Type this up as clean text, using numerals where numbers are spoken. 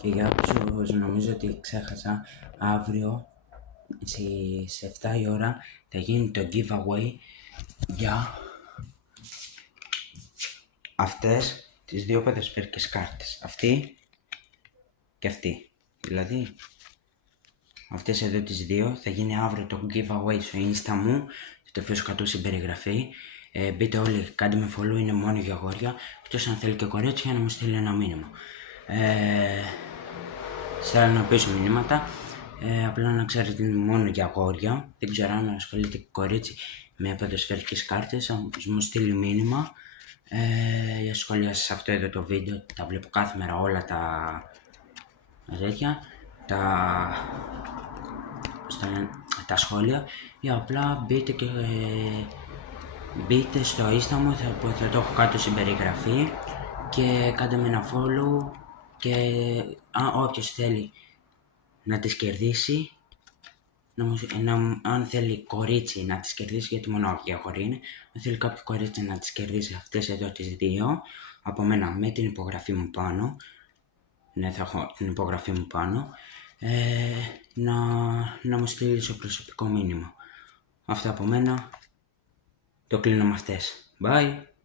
Και για όσους νομίζω ότι ξέχασα, αύριο στις 7 η ώρα θα γίνει το giveaway για αυτές τις δύο ποδοσφαιρικές κάρτες. Αυτή και αυτή. Δηλαδή, αυτές εδώ τις δύο θα γίνει αύριο το giveaway στο insta μου. Θα το αφήσω κάτω στην περιγραφή. Μπείτε όλοι, κάντε με follow, είναι μόνο για αγόρια. Εκτός αν θέλει και κορίτσια να μου στείλει ένα μήνυμα. Στέλνω πίσω μηνύματα. Απλά να ξέρετε είναι μόνο για αγόρια. Δεν ξέρω αν ασχολείται και κορίτσι με ποδοσφαιρικές κάρτες. Μου στείλει μήνυμα. Για σχόλια σε αυτό εδώ το βίντεο. Τα βλέπω κάθε μέρα όλα τέτοια. Τα σχόλια. Ή απλά μπείτε στο insta μου που θα το έχω κάτω στην περιγραφή και κάντε με ένα follow και όποιος θέλει να τις κερδίσει, αν θέλει κορίτσι να τις κερδίσει, γιατί μόνο για αγόρια είναι, αν θέλει κάποιο κορίτσι να τις κερδίσει αυτές εδώ τις δύο από μένα με την υπογραφή μου πάνω, ναι, θα έχω την υπογραφή μου πάνω, να μου στείλει στο προσωπικό μήνυμα. Αυτά από μένα, το κλείνω με αυτές. Bye!